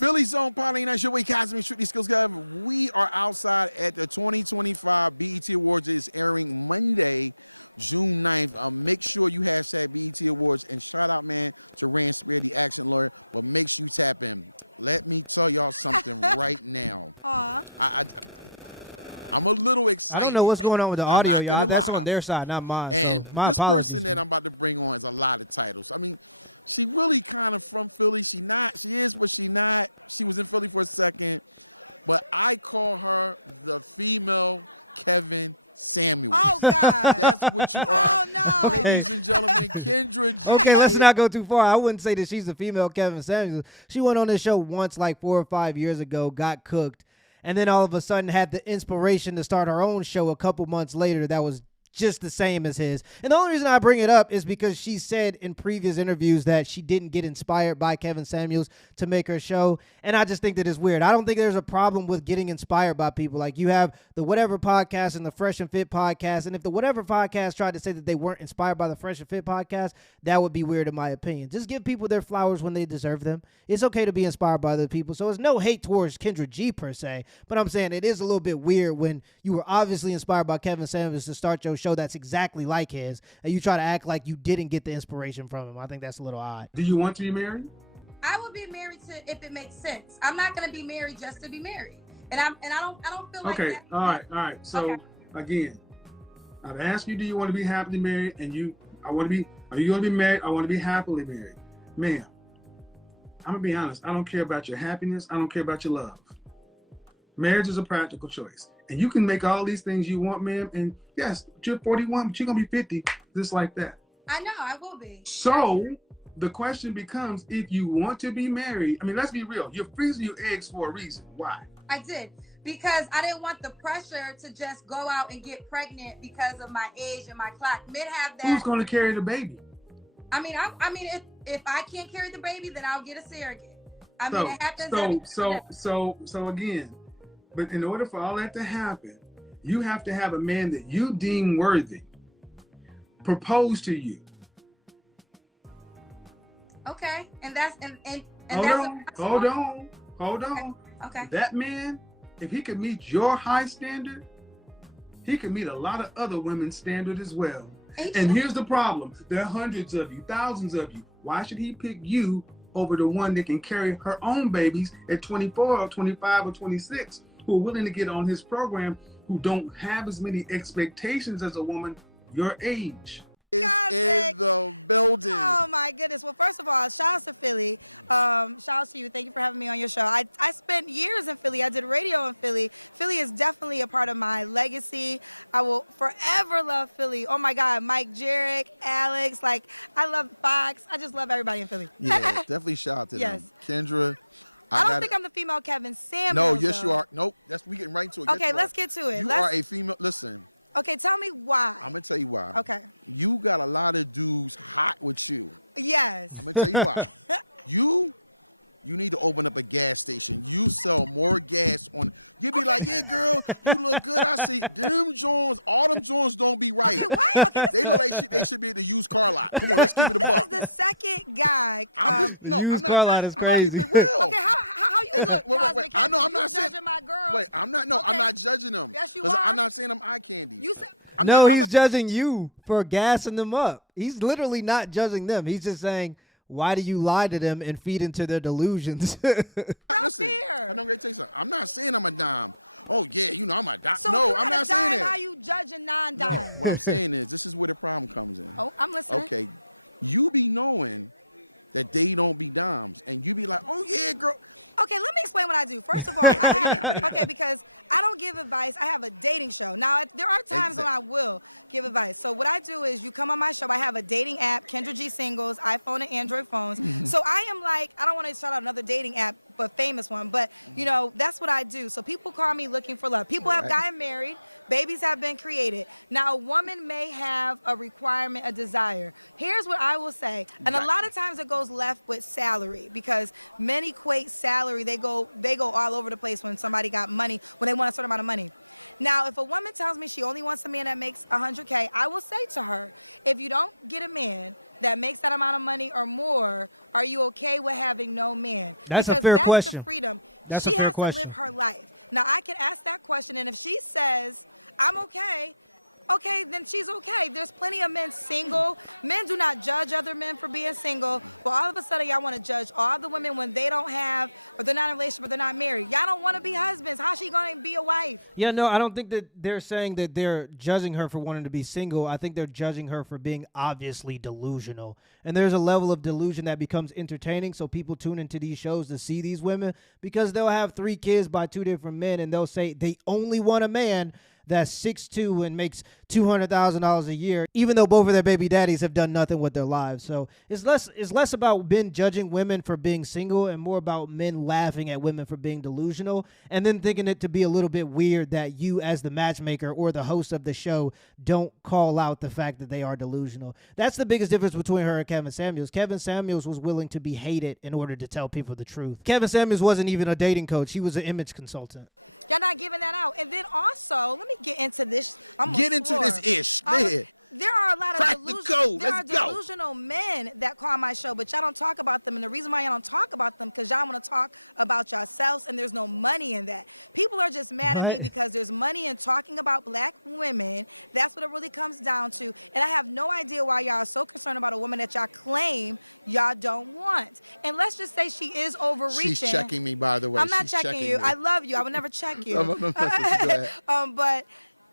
Philly Zone Party Night, your way, Cosmic Strictly Skills Guy. We are outside at the 2025 BET Awards. It's airing Monday, June 9th. Make sure you hashtag BET Awards and shout out, man, to Rand Spear, the action lawyer. But make sure you tap in. Let me tell y'all something right now. I'm a little excited. I don't know what's going on with the audio, y'all. That's lie. On their side, not mine. And so my this apologies. person that I'm about to bring on has a lot of titles. I mean, she really kind of from Philly. She is, but she not. She was in Philly for a second. But I call her the female Kevin Samuels. Oh, God. That's what you are. Oh, no. Ladies and gentlemen, Kendra G. Okay, let's not go too far. I wouldn't say that she's a female Kevin Samuels. She went on this show once like 4 or 5 years ago, got cooked, and then all of a sudden had the inspiration to start her own show a couple months later that was just the same as his. And the only reason I bring it up is because she said in previous interviews that she didn't get inspired by Kevin Samuels to make her show. And I just think that it's weird. I don't think there's a problem with getting inspired by people. Like you have the Whatever podcast and the Fresh and Fit podcast. And if the Whatever podcast tried to say that they weren't inspired by the Fresh and Fit podcast, that would be weird in my opinion. Just give people their flowers when they deserve them. It's okay to be inspired by other people. So it's no hate towards Kendra G per se. But I'm saying it is a little bit weird when you were obviously inspired by Kevin Samuels to start your show that's exactly like his, and you try to act like you didn't get the inspiration from him. I think that's a little odd. Do you want to be married? I would be married to if it makes sense. I'm not gonna be married just to be married, and I don't feel like Okay, that. all right. So Okay. again, I've asked you, do you want to be happily married? And are you going to be married? I want to be happily married, ma'am. I'm gonna be honest. I don't care about your happiness. I don't care about your love. Marriage is a practical choice. And you can make all these things you want, ma'am. And yes, you're 41, but you're going to be 50, just like that. I know, I will be. So the question becomes, if you want to be married, I mean, let's be real. You're freezing your eggs for a reason. Why? I did. Because I didn't want the pressure to just go out and get pregnant because of my age and my clock. Men have that. Who's going to carry the baby? I mean, if I can't carry the baby, then I'll get a surrogate. I mean, it happens. So again, but in order for all that to happen, you have to have a man that you deem worthy propose to you. Okay, and that's and Hold on. Okay. That man, if he could meet your high standard, he could meet a lot of other women's standard as well. And here's the problem. There are hundreds of you, thousands of you. Why should he pick you over the one that can carry her own babies at 24 or 25 or 26 who are willing to get on his program, who don't have as many expectations as a woman your age? Is in the building. Oh my goodness. Well, first of all, shout out to Philly. Shout out to you. Thank you for having me on your show. I spent years in Philly. I did radio in Philly. Philly is definitely a part of my legacy. I will forever love Philly. Oh my God, Mike Jarek, Alex, like I love Fox. I just love everybody in Philly. Yeah, definitely shout out to them. Kendra. I don't think I'm the female Kevin Samuels. No, yes though. you are. Nope, we getting right to it. Okay, let's get to it. You are a female. Listen. Okay, tell me why. I'm gonna tell you why. Okay. You got a lot of dudes hot with you. Yes. I'm gonna tell you why. You need to open up a gas station. You sell more gas on. You be like, yeah, girl, you look good. I see them Jones. All them Jones don't be right. Okay, why? Okay, they look like they should be at the used car lot. Come on, let's keep it a buck. This is the second guy. Used car lot is crazy. I'm keeping it real. Okay, how you look? Wait. I know I'm not judging saying my girls. Wait, I'm not. No, Okay. I'm not judging them. Yes, you 'Cause are. I'm not saying I'm eye candy. You said. He's judging you for gassing them up. He's literally not judging them. He's just saying, why do you lie to them and feed into their delusions? Listen, fair. I'm gonna tell you something. I'm not saying I'm a dime. Oh yeah, you know I'm a dime. So no, if I'm not saying that. How you judging non-dimes? No, what I'm saying is this is where the problem comes in. Oh, I'm listening. Okay, you be knowing that they don't be dimes, and you be like, oh yeah, girl. Okay, let me explain what I do. First of all, because I don't give advice. I have a dating show. Now, there are times when I will give advice. So what I do is you come on my show. I have a dating app, Kendra G Singles, iPhone and Android phones. So I am like, I don't want to shout out another dating app, but famous one. But, you know, that's what I do. So people call me looking for love. People have gotten married. Babies have been created. Now, a woman may have a requirement, a desire. Here's what I will say. And a lot of times it goes show's left with salary because men equate salary. They go all over the place when somebody got money, when they want a certain amount of money. Now, if a woman tells me she only wants a man that makes $100K, I will say to her, if you don't get a man that makes that amount of money or more, are you okay with having no man? That's because a fair that's question. the freedom. That's she a fair has question. to live her life. Now, I can ask that question, and if she says, I'm okay, then she's okay. There's plenty of men single. Men do not judge other men for being single, but all of a sudden y'all want to judge all the women when they don't have, or they're not in a relationship, or they're not married. Y'all don't want to be husbands. How's she going to be a wife? Yeah, no, I don't think that they're saying that they're judging her for wanting to be single. I think they're judging her for being obviously delusional. And there's a level of delusion that becomes entertaining, so people tune into these shows to see these women because they'll have 3 kids by 2 different men, and they'll say they only want a man that's 6'2" and makes $200,000 a year, even though both of their baby daddies have done nothing with their lives. So it's less about men judging women for being single and more about men laughing at women for being delusional and then thinking it to be a little bit weird that you as the matchmaker or the host of the show don't call out the fact that they are delusional. That's the biggest difference between her and Kevin Samuels. Kevin Samuels was willing to be hated in order to tell people the truth. Kevin Samuels wasn't even a dating coach. He was an image consultant. Y'all not giving that out. And then also, let me get into this. Get into this ish. Man. There are a lot Crack of the code. there Let's are go. delusional men that call my show, but y'all don't talk about them. And the reason why y'all don't talk about them because y'all want to talk about yourselves, and there's no money in that. People are just mad at me because there's money in talking about black women. That's what it really comes down to. And I have no idea why y'all are so concerned about a woman that y'all claim y'all don't want. And let's just say she is overreaching. She's checking me, by the way. I'm not She's checking you. me. I love you. I would never check you. I'm messing with you. Go ahead. But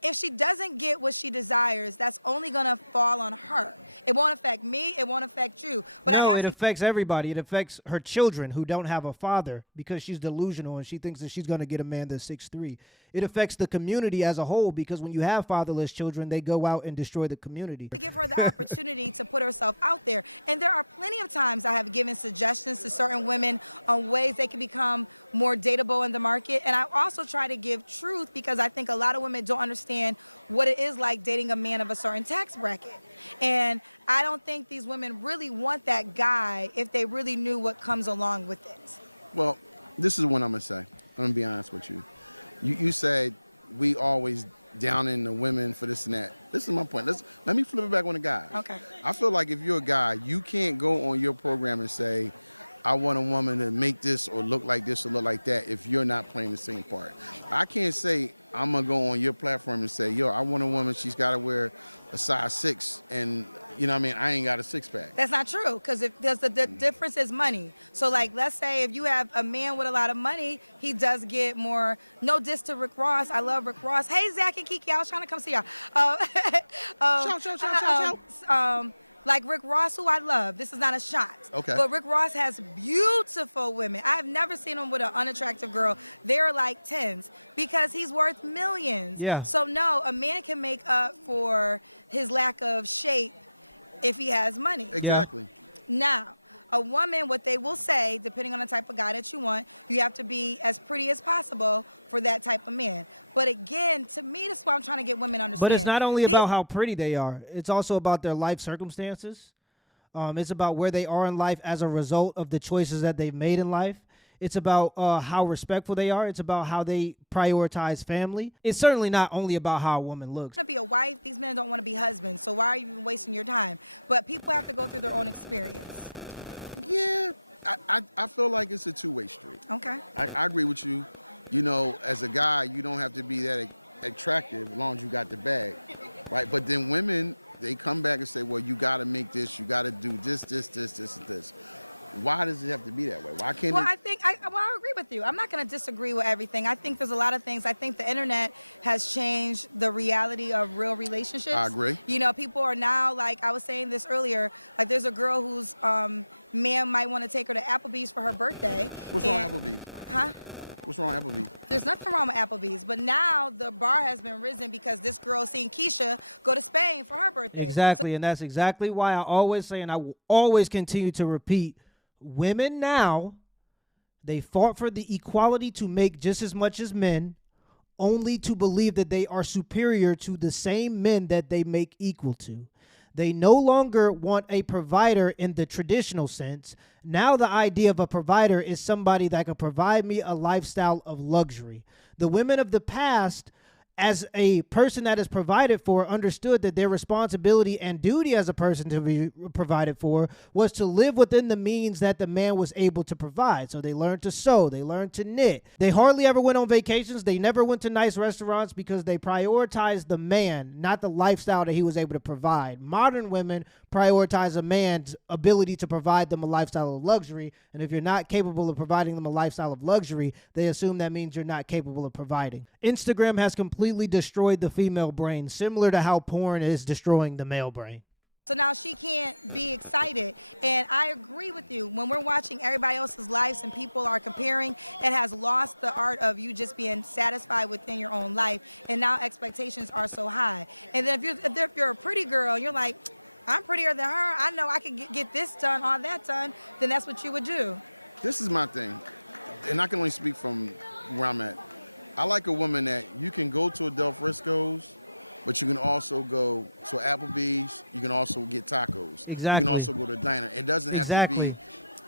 if she doesn't get what she desires, that's only going to fall on her. It won't affect me. It won't affect you. But no, it affects everybody. It affects her children who don't have a father because she's delusional and she thinks that she's going to get a man that's 6'3". It affects the community as a whole because when you have fatherless children, they go out and destroy the community. To give her the opportunity to put herself out there. And there are plenty of times I have given suggestions to certain women on ways they can become more dateable in the market. And I also try to give truth because I think a lot of women don't understand what it is like dating a man of a certain tax bracket. And I don't think these women really want that guy if they really knew what comes along with it. Well, this is what I'm going to say. I'm going to be honest with you. You said we always down in the women for this and that. This is my point. Let me flip it back on the guys. Okay. I feel like if you're a guy, you can't go on your program and say, I want a woman to make this or look like this or look like that if you're not playing the same part. I can't say I'm going to go on your platform and say, yo, I want a woman, she's got to wear a size 6 and, you know what I mean, I ain't got a 6-pack. That's not true because the difference is money. So, like, let's say if you have a man with a lot of money, he does get more. No diss to Rick Ross. I love Rick Ross. Hey, Zach and Kiki, I was trying to come see y'all. Shout. Like Rick Ross, who I love. This is not a shot. Okay. But Rick Ross has beautiful women. I've never seen him with an unattractive girl. They're like 10s because he's worth millions. Yeah. So, no, a man can make up for his lack of shape if he has money. Exactly. Now, a woman, what they will say, depending on the type of guy that you want, you have to be as pretty as possible for that type of man. But again, to me, that's why I'm trying to get women to understand. But it's not only about how pretty they are. It's also about their life circumstances. It's about where they are in life as a result of the choices that they've made in life. It's about how respectful they are. It's about how they prioritize family. It's certainly not only about how a woman looks. To be a wife, these men don't want to be husbands, so why are you even wasting your time? But people have to go through their own experience. Yeah, I feel like it's a two-way street. Okay. I agree with you. You know, as a guy, you don't have to be that attractive as long as you got the bag, right? But then women, they come back and say, well, you got to make this, you got to do this, and this. Why does it have to be that way? Why can't Well, it? I agree with you. I'm not going to disagree with everything. I think there's a lot of things. I think the internet has changed the reality of real relationships. I agree. You know, people are now, like I was saying this earlier, like there's a girl whose man might want to take her to Applebee's for her birthday. What's wrong with Applebee's? Huh? What's wrong with Applebee's? There's nothing wrong with Applebee's, but now the bar has been risen because this girl seen Keisha go to Spain for her birthday. Exactly, and that's exactly why I always say, and I will always continue to repeat, women now, they fought for the equality to make just as much as men, only to believe that they are superior to the same men that they make equal to. They no longer want a provider in the traditional sense. Now the idea of a provider is somebody that can provide me a lifestyle of luxury. The women of the past, as a person that is provided for, understood that their responsibility and duty as a person to be provided for was to live within the means that the man was able to provide. So they learned to sew, they learned to knit. They hardly ever went on vacations. They never went to nice restaurants because they prioritized the man, not the lifestyle that he was able to provide. Modern women prioritize a man's ability to provide them a lifestyle of luxury. And if you're not capable of providing them a lifestyle of luxury, they assume that means you're not capable of providing. Instagram has completely destroyed the female brain, similar to how porn is destroying the male brain. So now she can't be excited. And I agree with you. When we're watching everybody else's lives and people are comparing, it has lost the art of you just being satisfied within your own life. And now expectations are so high. And then if you're a pretty girl and you're like, I'm prettier than her, I know I can get this done, all that done, then that's what you would do. This is my thing, and I can only speak from where I'm at. I like a woman that you can go to a Del Frisco's, but you can also go to Applebee's. You can also get tacos. Exactly. You can also go to a diner. It doesn't have to be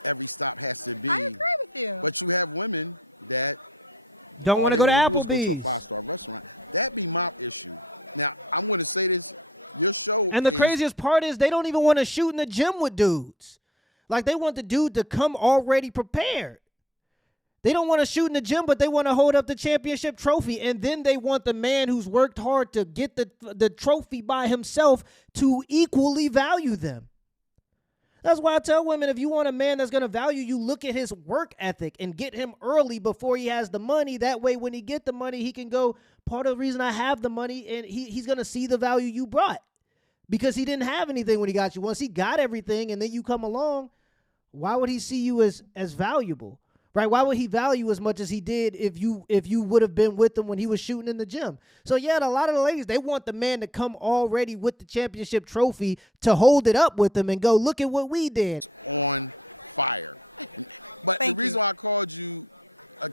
every stop has to be. I agree with you. But you have women that don't want to go to Applebee's. Go to a 5-star restaurant. That be my issue. Now I'm going to say this. Your show and the craziest part is they don't even want to shoot in the gym with dudes. Like, they want the dude to come already prepared. They don't want to shoot in the gym, but they want to hold up the championship trophy. And then they want the man who's worked hard to get the trophy by himself to equally value them. That's why I tell women, if you want a man that's going to value you, look at his work ethic and get him early before he has the money. That way, when he get the money, he can go, part of the reason I have the money, and he's going to see the value you brought because he didn't have anything when he got you. Once he got everything and then you come along, why would he see you as valuable? Right? Why would he value as much as he did if you would have been with him when he was shooting in the gym? So yeah, a lot of the ladies, they want the man to come already with the championship trophy to hold it up with them and go, look at what we did. On fire. But the reason why I called you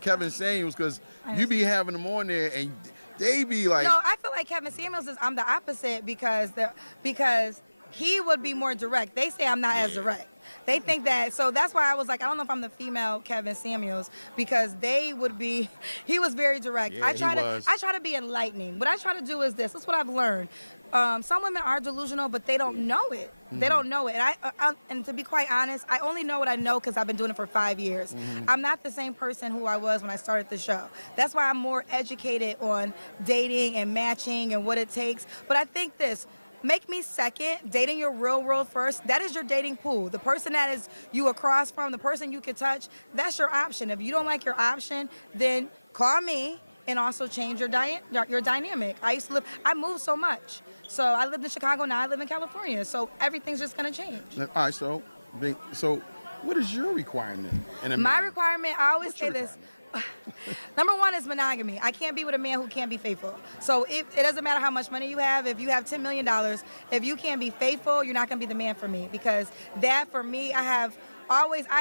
Kevin Samuels, because you be having them on there and they be like. No, I feel like Kevin Samuels I'm the opposite because he would be more direct. They say I'm not as direct. They think that, so that's why I was like, I don't know if I'm the female Kevin Samuels, because he was very direct. Yeah, I try to be enlightening. What I try to do is this. That's what I've learned. Some women are delusional, but they don't know it. Mm-hmm. They don't know it. And to be quite honest, I only know what I know because I've been doing it for 5 years. Mm-hmm. I'm not the same person who I was when I started the show. That's why I'm more educated on dating and matching and what it takes. But I think this. Make me second, dating your real world first. That is your dating pool. The person that is you across from, the person you can touch, that's your option. If you don't like your option, then call me and also change your dynamic. I moved so much. So I lived in Chicago, now I live in California. So everything's just gonna change. All right, so what is your requirement? My requirement, I always say this. Number one is monogamy. I can't be with a man who can't be faithful. So it doesn't matter how much money you have. If you have $10 million, if you can't be faithful, you're not going to be the man for me. Because that, for me, I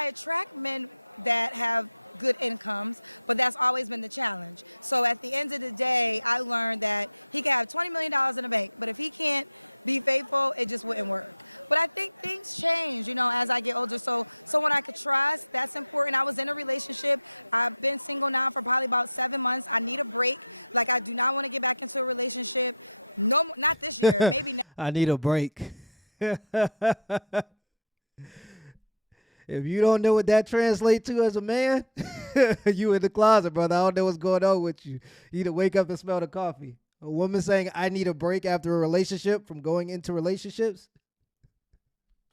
attract men that have good incomes, but that's always been the challenge. So at the end of the day, I learned that he can have $20 million in the bank, but if he can't be faithful, it just wouldn't work. But I think things change, as I get older. So someone I could trust, that's important. I was in a relationship. I've been single now for probably about 7 months. I need a break. Like, I do not want to get back into a relationship. No, not this year. Maybe next. I need a break. If you don't know what that translates to as a man, you in the closet, brother. I don't know what's going on with you. You need to wake up and smell the coffee. A woman saying, I need a break after a relationship from going into relationships.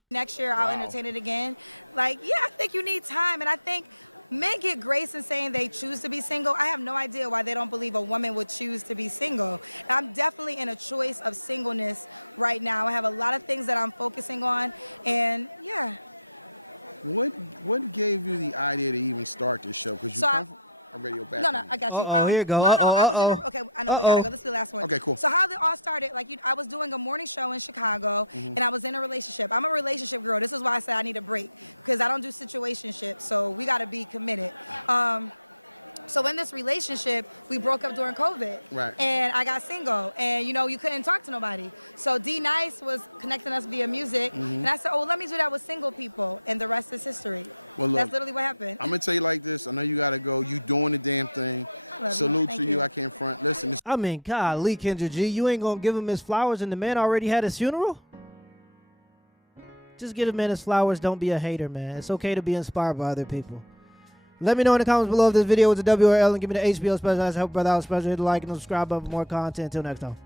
Next year, I'll entertain it again. I think you need time. And I think men get grace in saying they choose to be single. I have no idea why they don't believe a woman would choose to be single. And I'm definitely in a choice of singleness right now. I have a lot of things that I'm focusing on. And, yeah. What gave you the idea to even start this show? Because you come from a radio background. No, I got you. Here you go. No, I was in okay, I know we gotta go. This is the last one. Okay, cool. So how it all started, I was doing a morning show in Chicago, and I was in a relationship. I'm a relationship girl. This is why I said I need a break, because I don't do situationships, so we gotta be committed. So in this relationship, we broke up during COVID. Right. And I got single. And, you couldn't talk to nobody. So D Nice was connecting us via music. And I said, oh, let me do that with single people. And the rest is history. Well, look, that's literally what happened. I'm going to tell you like this. I know you got to go. You doing the damn thing. Salute to you. I can't front. Listen. I mean, golly, Kendra G, you ain't going to give him his flowers and the man already had his funeral? Just give a man his flowers. Don't be a hater, man. It's okay to be inspired by other people. Let me know in the comments below if this video was a W or L, and give me the HBO special. That's help brother out special. Hit the like and subscribe button for more content. Until next time.